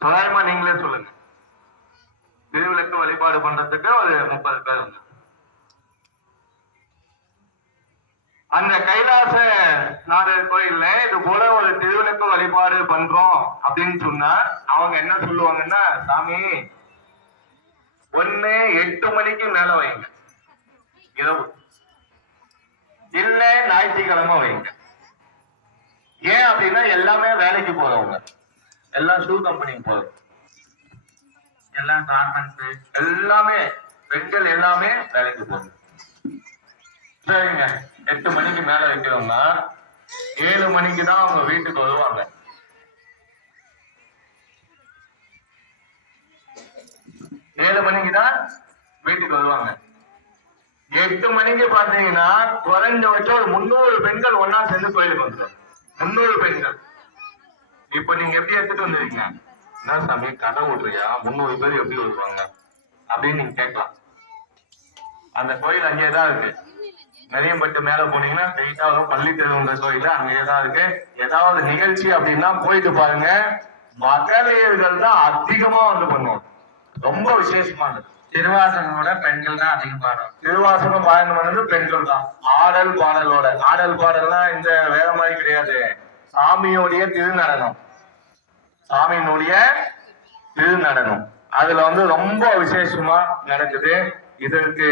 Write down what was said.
தோராயமா நீங்களே சொல்லுங்க. திருவிளக்கு வழிபாடு பண்றதுக்கு ஒரு 30 பேர் வந்து அந்த கைலாச நாதர் கோயில்ல இது போல ஒரு திருவிளக்கு வழிபாடு பண்றோம் அப்படின்னு சொன்னா அவங்க என்ன சொல்லுவாங்கன்னா, சாமி 8 மணிக்கு மேல வைங்க இரவு, இல்ல ஞாயிற்றுக்கிழமை வைங்க. ஏன் அப்படின்னா எல்லாமே வேலைக்கு போறவங்க, எல்லாம் ஷூ கம்பெனிக்கு போறோம், எல்லாம் கார்மெண்ட்ஸ், எல்லாமே பெண்கள் எல்லாமே வேலைக்கு போறோம். சரிங்க, 8 மணிக்கு மேல வைக்கிறோம்னா 7 மணிக்கு தான் அவங்க வீட்டுக்கு வருவாங்க. வீட்டுக்கு வருவாங்க. 8 மணிக்கு பாத்தீங்கன்னா குறைஞ்சபட்சம் ஒரு 300 பெண்கள் ஒன்னா சேர்ந்து கோயிலுக்கு வந்துடும். 300 பெண்கள். இப்ப நீங்க எப்படி எடுத்துட்டு வந்துருக்கீங்க? என்ன சாமி கதை விடுறியா? 300 பேர் எப்படி வருவாங்க அப்படின்னு நீங்க கேட்கலாம். அந்த கோயில் அங்கேதான் இருக்கு. நெறியம்பட்டு மேல போனீங்கன்னா ஸ்ட்ரெயிட்டா பள்ளி தெருவுன்ற கோயில அங்கேதான் இருக்கு. ஏதாவது நிகழ்ச்சி அப்படின்னா போயிட்டு பாருங்க, மகளிர்கள் தான் அதிகமா வந்து பண்ணுவோம். ரொம்ப விசேஷமானது. திருவாசகோட பெண்கள் தான் அதிகம் பாடும். திருவாசகம் பாராயணம் பண்ணது பெண்கள் தான். ஆடல் பாடலோட, ஆடல் பாடல்லாம் இந்த வேற மாதிரி கிடையாது, சாமியோடைய திருநடனம். சாமியினுடைய திருநடனம் அதுல ரொம்ப விசேஷமா நடக்குது. இதற்கு